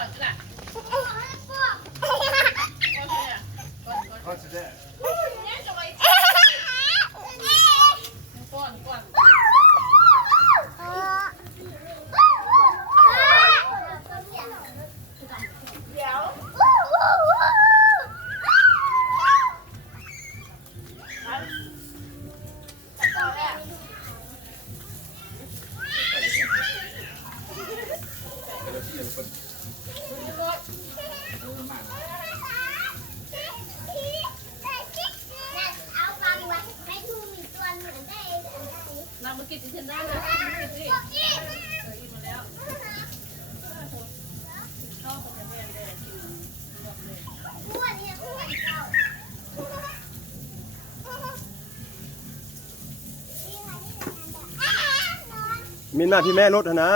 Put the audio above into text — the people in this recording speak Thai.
อนจ้ะก่อนจะได้เนี่ยจะไปก่อนเดี๋ยวต่อแรกนำมากินที่ฉันได้นะกินสิอิ่มมาแล้วชอบของแม่เลยกินหมดเลยมินมาพี่แม่รถนะ